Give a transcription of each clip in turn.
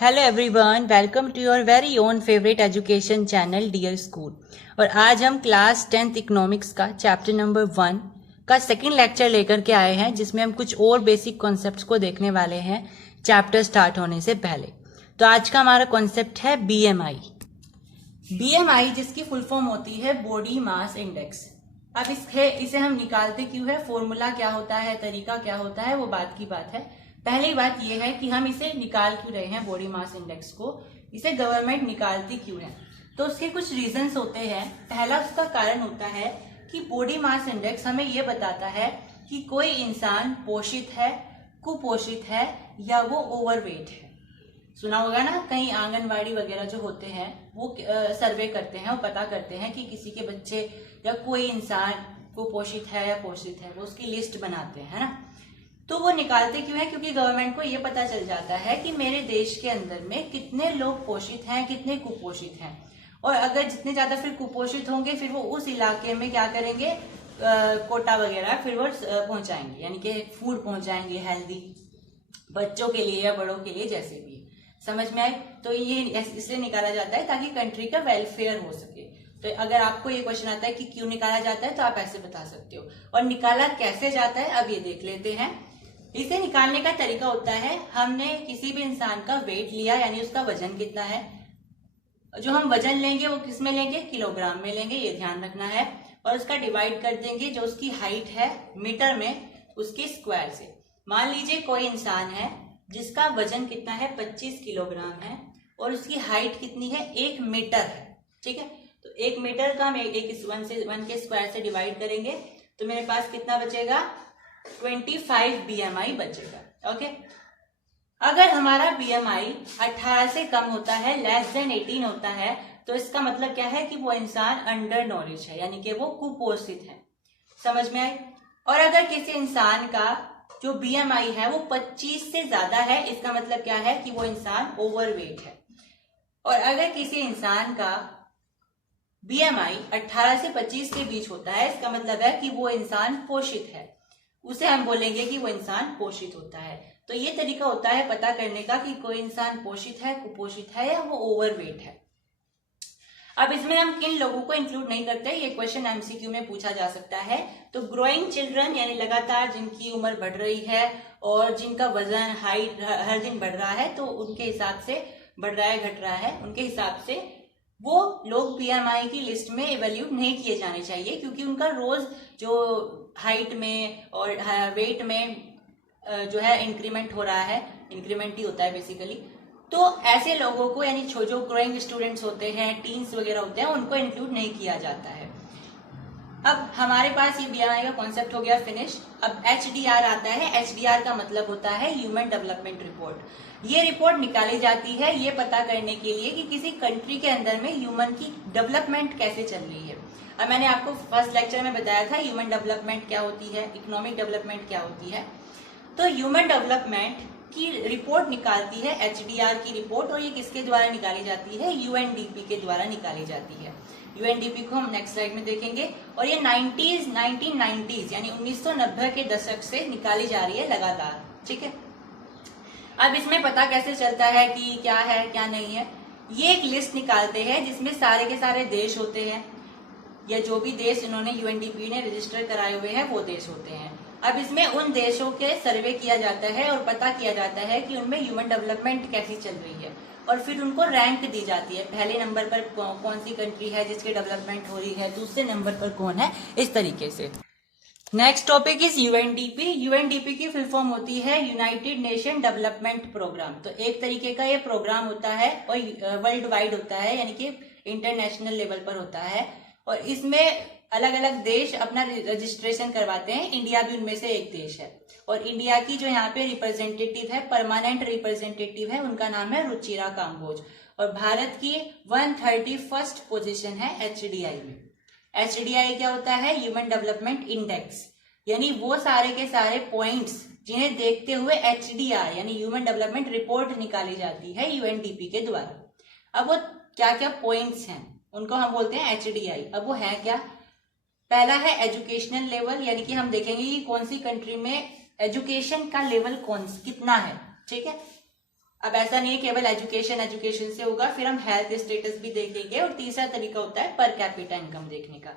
Hello everyone, welcome to your very own favourite education channel dear school. और आज हम class 10th economics का chapter number 1 का second lecture लेकर के आए हैं, जिसमें हम कुछ और बेसिक कॉन्सेप्ट्स को देखने वाले हैं चैप्टर स्टार्ट होने से पहले। तो आज का हमारा कॉन्सेप्ट है बीएमआई। बीएमआई जिसकी फुल फॉर्म होती है बॉडी मास इंडेक्स। अब इसे हम निकालते क्यों है, फॉर्मूला क्या होता है, तरीका क्या होता है, वो बात की बात है। पहली बात यह है कि हम इसे निकाल क्यों रहे हैं, बॉडी मास इंडेक्स को, इसे गवर्नमेंट निकालती क्यों है। तो उसके कुछ रीजंस होते हैं। पहला उसका कारण होता है कि बॉडी मास इंडेक्स हमें यह बताता है कि कोई इंसान पोषित है, कुपोषित है या वो ओवरवेट है। सुना होगा ना, कहीं आंगनवाड़ी वगैरह जो होते हैं वो सर्वे करते हैं, वो पता करते हैं कि किसी के बच्चे या कोई इंसान कुपोषित है या पोषित है, वो उसकी लिस्ट बनाते हैं, है ना। तो वो निकालते क्यों है, क्योंकि गवर्नमेंट को ये पता चल जाता है कि मेरे देश के अंदर में कितने लोग पोषित हैं, कितने कुपोषित हैं। और अगर जितने ज्यादा फिर कुपोषित होंगे, फिर वो उस इलाके में क्या करेंगे, कोटा वगैरह फिर वो पहुंचाएंगे, यानी कि फूड पहुंचाएंगे हेल्दी बच्चों के लिए या बड़ों के लिए, जैसे भी। समझ में आए? तो ये इसलिए निकाला जाता है ताकि कंट्री का वेलफेयर हो सके। तो अगर आपको ये क्वेश्चन आता है कि क्यों निकाला जाता है, तो आप ऐसे बता सकते हो। और निकाला कैसे जाता है, अब ये देख लेते हैं। इसे निकालने का तरीका होता है, हमने किसी भी इंसान का वेट लिया, यानी उसका वजन कितना है। जो हम वजन लेंगे वो किस में लेंगे, किलोग्राम में लेंगे, ये ध्यान रखना है। और उसका डिवाइड कर देंगे जो उसकी हाइट है मीटर में, उसके स्क्वायर से। मान लीजिए कोई इंसान है जिसका वजन कितना है, 25 किलोग्राम है, और उसकी हाइट कितनी है, 1 मीटर है। ठीक है, तो 1 मीटर का हम 1 के स्क्वायर से डिवाइड करेंगे, तो मेरे पास कितना बचेगा, 25 बीएमआई बचेगा। ओके, अगर हमारा बीएमआई 18 से कम होता है, लेस देन 18 होता है, तो इसका मतलब क्या है कि वो इंसान अंडर नॉलेज है, यानी कि वो कुपोषित है। समझ में आई? और अगर किसी इंसान का जो बीएमआई है वो 25 से ज्यादा है, इसका मतलब क्या है कि वो इंसान ओवरवेट है। और अगर किसी इंसान का बीएमआई 18 से 25 के बीच होता है, इसका मतलब है कि वो इंसान पोषित है, उसे हम बोलेंगे कि वो इंसान पोषित होता है। तो ये तरीका होता है पता करने का कि कोई इंसान पोषित है, कुपोषित है या वो ओवरवेट है। अब इसमें हम किन लोगों को इंक्लूड नहीं करते, ये क्वेश्चन एमसीक्यू में पूछा जा सकता है। तो ग्रोइंग चिल्ड्रन, यानी लगातार जिनकी उम्र बढ़ रही है और जिनका वजन, हाइट हर दिन बढ़ रहा है, तो उनके हिसाब से बढ़ रहा है, घट रहा है, उनके हिसाब से वो लोग बीएमआई की लिस्ट में इवैल्यूएट नहीं किए जाने चाहिए, क्योंकि उनका रोज जो हाइट में और वेट में जो है इंक्रीमेंट हो रहा है, इंक्रीमेंट ही होता है बेसिकली। तो ऐसे लोगों को, यानी जो ग्रोइंग स्टूडेंट्स होते हैं, टीन्स वगैरह होते हैं, उनको इंक्लूड नहीं किया जाता है। अब हमारे पास ये बीएमआई का कॉन्सेप्ट हो गया फिनिश। अब एचडीआर आता है। एचडीआर का मतलब होता है ह्यूमन डेवलपमेंट रिपोर्ट। ये रिपोर्ट निकाली जाती है ये पता करने के लिए कि किसी कंट्री के अंदर में ह्यूमन की डेवलपमेंट कैसे चल रही है। अब मैंने आपको फर्स्ट लेक्चर में बताया था ह्यूमन डेवलपमेंट क्या होती है, इकोनॉमिक डेवलपमेंट क्या होती है। तो ह्यूमन डेवलपमेंट की रिपोर्ट निकालती है एचडीआर की रिपोर्ट, और ये किसके द्वारा निकाली जाती है, यूएनडीपी के द्वारा निकाली जाती है। यूएनडीपी को हम नेक्स्ट स्लाइड में देखेंगे। और ये 1990s यानी 1990 के दशक से निकाली जा रही है लगातार। ठीक है, अब इसमें पता कैसे चलता है कि क्या है क्या नहीं है। ये एक लिस्ट निकालते हैं जिसमें सारे के सारे देश होते हैं, या जो भी देश इन्होंने यूएनडीपी ने रजिस्टर कराए हुए हैं वो देश होते हैं। अब इसमें उन देशों के सर्वे किया जाता है और पता किया जाता है कि उनमें ह्यूमन डेवलपमेंट कैसी चल रही है, और फिर उनको रैंक दी जाती है। पहले नंबर पर कौन सी कंट्री है जिसकी डेवलपमेंट हो रही है, दूसरे नंबर पर कौन है, इस तरीके से। Next topic is UNDP. UNDP की फुल फॉर्म होती है यूनाइटेड नेशन डेवलपमेंट प्रोग्राम। तो एक तरीके का ये प्रोग्राम होता है और वर्ल्ड वाइड होता है, यानी कि इंटरनेशनल लेवल पर होता है। और इसमें अलग अलग देश अपना रजिस्ट्रेशन करवाते हैं, इंडिया भी उनमें से एक देश है। और इंडिया की जो यहाँ पे रिप्रेजेंटेटिव है, परमानेंट रिप्रेजेंटेटिव है, उनका नाम है रुचिरा काम्बोज। और भारत की 131st पोजीशन है एचडीआई में। एचडीआई क्या होता है, ह्यूमन डेवलपमेंट इंडेक्स, यानी वो सारे के सारे पॉइंट्स जिन्हें देखते हुए एचडीआर यानी ह्यूमन डेवलपमेंट रिपोर्ट निकाली जाती है यूएनडीपी के द्वारा। अब वो क्या क्या पॉइंट्स हैं उनको हम बोलते हैं एचडीआई। अब वो है क्या, पहला है एजुकेशनल लेवल, यानी कि हम देखेंगे कि कौन सी कंट्री में एजुकेशन का लेवल कितना है। ठीक है, अब ऐसा नहीं है केवल एजुकेशन से होगा, फिर हम हेल्थ स्टेटस भी देखेंगे। और तीसरा तरीका होता है पर कैपिटा इनकम देखने का,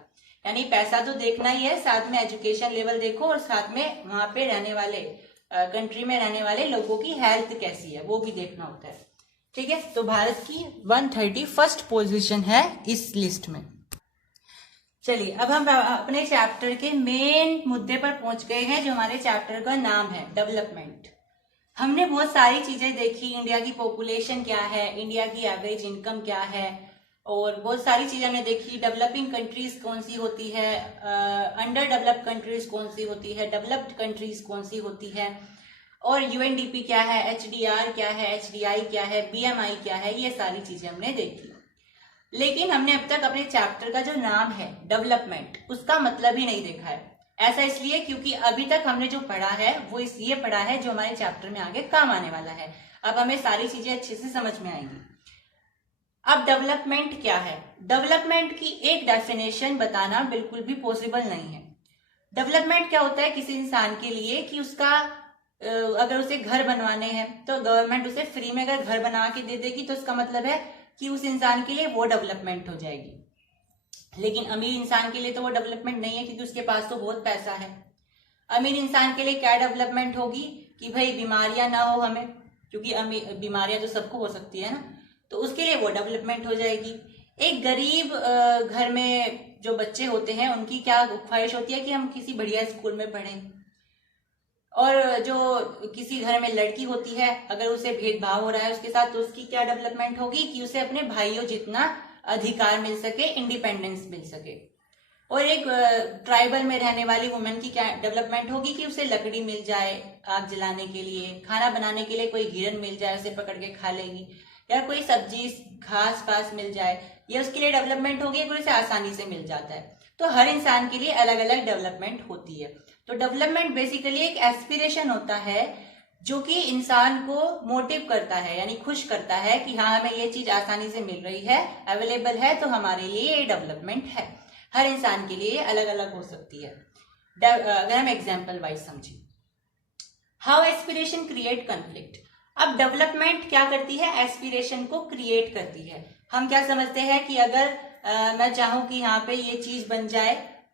यानी पैसा तो देखना ही है, साथ में एजुकेशन लेवल देखो और साथ में वहां पे रहने वाले कंट्री में रहने वाले लोगों की हेल्थ कैसी है वो भी देखना होता है। ठीक है, तो भारत की 131st पोजीशन है इस लिस्ट में। चलिए अब हम अपने चैप्टर के मेन मुद्दे पर पहुंच गए हैं, जो हमारे चैप्टर का नाम है डेवलपमेंट। हमने बहुत सारी चीजें देखी, इंडिया की पॉपुलेशन क्या है, इंडिया की एवरेज इनकम क्या है, और बहुत सारी चीजें हमने देखी। डेवलपिंग कंट्रीज कौन सी होती है, अंडर डेवलप्ड कंट्रीज कौन सी होती है, डेवलप्ड कंट्रीज कौन सी होती है, और यूएनडीपी क्या है, एचडीआर क्या है, एचडीआई क्या है, बीएमआई क्या है, ये सारी चीजें हमने देखी। लेकिन हमने अब तक अपने चैप्टर का जो नाम है डेवलपमेंट, उसका मतलब ही नहीं देखा है। ऐसा इसलिए क्योंकि अभी तक हमने जो पढ़ा है वो इसलिए पढ़ा है जो हमारे चैप्टर में आगे काम आने वाला है। अब हमें सारी चीजें अच्छे से समझ में आएंगी। अब डेवलपमेंट क्या है, डेवलपमेंट की एक डेफिनेशन बताना बिल्कुल भी पॉसिबल नहीं है। डेवलपमेंट क्या होता है किसी इंसान के लिए कि उसका अगर उसे घर बनवाने हैं तो गवर्नमेंट उसे फ्री में अगर घर बना के दे देगी तो उसका मतलब है कि उस इंसान के लिए वो डेवलपमेंट हो जाएगी। लेकिन अमीर इंसान के लिए तो वो डेवलपमेंट नहीं है, क्योंकि उसके पास तो बहुत पैसा है। अमीर इंसान के लिए क्या डेवलपमेंट होगी कि भाई बीमारियां ना हो हमें, क्योंकि बीमारियां तो सबको हो सकती है ना, तो उसके लिए वो डेवलपमेंट हो जाएगी। एक गरीब घर में जो बच्चे होते हैं उनकी क्या ख्वाहिश होती है कि हम किसी बढ़िया स्कूल में पढ़ें। और जो किसी घर में लड़की होती है अगर उसे भेदभाव हो रहा है उसके साथ, तो उसकी क्या डेवलपमेंट होगी कि उसे अपने भाइयों जितना अधिकार मिल सके, इंडिपेंडेंस मिल सके। और एक ट्राइबल में रहने वाली वुमेन की क्या डेवलपमेंट होगी कि उसे लकड़ी मिल जाए आग जलाने के लिए, खाना बनाने के लिए कोई हिरन मिल जाए उसे पकड़ के खा लेगी, या कोई सब्जी घास पास मिल जाए, या उसके लिए डेवलपमेंट होगी अगर उसे आसानी से मिल जाता है। तो हर इंसान के लिए अलग अलग डेवलपमेंट होती है। तो डेवलपमेंट बेसिकली एक एस्पिरेशन होता है जो कि इंसान को मोटिव करता है, यानी खुश करता है कि हाँ हमें ये चीज आसानी से मिल रही है, अवेलेबल है, तो हमारे लिए ये डेवलपमेंट है। हर इंसान के लिए अलग अलग हो सकती है। अगर हम एग्जाम्पल वाइज समझें, हाउ एस्पिरेशन क्रिएट कॉन्फ्लिक्ट। अब डेवलपमेंट क्या करती है, एस्पिरेशन को क्रिएट करती है। हम क्या समझते हैं कि अगर मैं चाहूं कि यहाँ पे ये चीज बन जाए,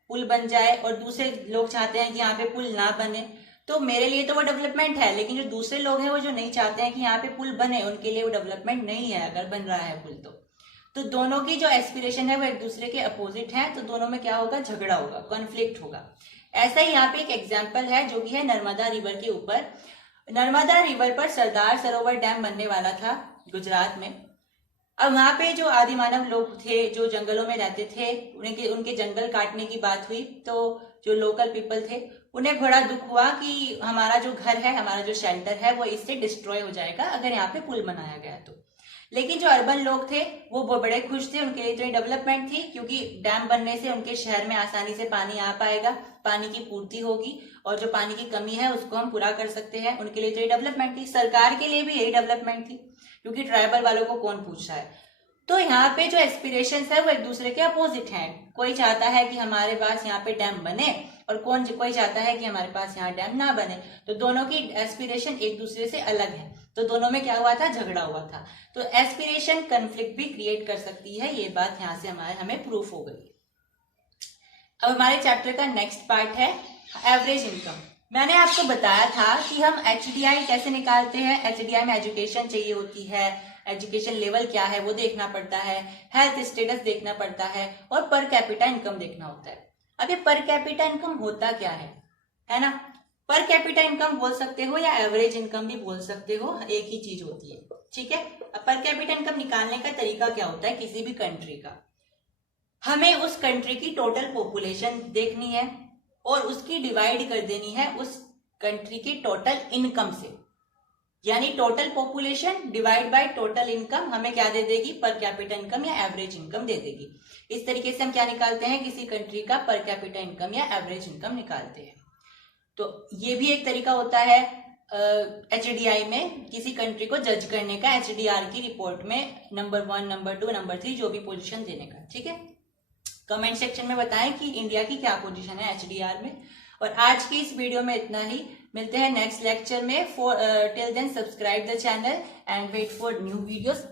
पुल बन जाए, और दूसरे लोग चाहते हैं कि यहाँ पे पुल ना बने, तो मेरे लिए तो वो डेवलपमेंट है। लेकिन जो दूसरे लोग हैं वो जो नहीं चाहते हैं कि यहाँ पे पुल बने, उनके लिए वो डेवलपमेंट नहीं है अगर बन रहा है पुल। तो दोनों की जो एस्पिरेशन है वो एक दूसरे के अपोजिट है, तो दोनों में क्या होगा, झगड़ा होगा, कॉन्फ्लिक्ट होगा। ऐसा ही यहाँ पे एक एग्जाम्पल है जो कि है नर्मदा रिवर के ऊपर। नर्मदा रिवर पर सरदार सरोवर डैम बनने वाला था गुजरात में। अब वहां पे जो आदि मानव लोग थे जो जंगलों में रहते थे, उनके जंगल काटने की बात हुई, तो जो लोकल पीपल थे उन्हें बड़ा दुख हुआ कि हमारा जो घर है, हमारा जो शेल्टर है वो इससे डिस्ट्रॉय हो जाएगा अगर यहाँ पे पुल बनाया गया तो। लेकिन जो अर्बन लोग थे वो बड़े खुश थे, उनके लिए इतनी डेवलपमेंट थी क्योंकि डैम बनने से उनके शहर में आसानी से पानी आ पाएगा, पानी की पूर्ति होगी, और जो पानी की कमी है उसको हम पूरा कर सकते हैं। उनके लिए तो ये डेवलपमेंट थी। सरकार के लिए भी यही डेवलपमेंट थी, क्योंकि ट्राइबल वालों को कौन पूछ रहा है। तो यहाँ पे जो एस्पिरेशंस है वो एक दूसरे के अपोजिट हैं। कोई चाहता है कि हमारे पास यहाँ पे डैम बने, और कोई चाहता है कि हमारे पास यहाँ डैम ना बने। तो दोनों की एस्पिरेशन एक दूसरे से अलग है, तो दोनों में क्या हुआ था, झगड़ा हुआ था। तो एस्पिरेशन कॉन्फ्लिक्ट भी क्रिएट कर सकती है, ये बात यहाँ से हमें प्रूफ हो गई। अब हमारे चैप्टर का नेक्स्ट पार्ट है एवरेज इनकम। मैंने आपको बताया था कि हम एचडीआई कैसे निकालते हैं। एचडीआई में एजुकेशन चाहिए होती है, एजुकेशन लेवल क्या है वो देखना पड़ता है, हेल्थ स्टेटस देखना पड़ता है, और पर कैपिटा इनकम देखना होता है। अब ये पर कैपिटा इनकम होता क्या है ना। पर कैपिटा इनकम बोल सकते हो या एवरेज इनकम भी बोल सकते हो, एक ही चीज होती है, ठीक है। अब पर कैपिटा इनकम निकालने का तरीका क्या होता है किसी भी कंट्री का, हमें उस कंट्री की टोटल पॉपुलेशन देखनी है और उसकी डिवाइड कर देनी है उस कंट्री की टोटल इनकम से, यानी total population divide by total income हमें क्या दे देगी, पर कैपिटा इनकम या एवरेज इनकम दे देगी। इस तरीके से हम क्या निकालते हैं, किसी कंट्री का पर कैपिटा इनकम या एवरेज इनकम निकालते हैं। तो ये भी एक तरीका होता है एचडीआई में किसी कंट्री को जज करने का, एचडीआर की रिपोर्ट में नंबर 1, नंबर 2, नंबर 3 जो भी पोजीशन देने का, ठीक है। कमेंट सेक्शन में बताएं कि इंडिया की क्या पोजीशन है एचडीआर में। और आज की इस वीडियो में इतना ही। मिलते हैं नेक्स्ट लेक्चर में। Till then subscribe the channel and wait for new videos.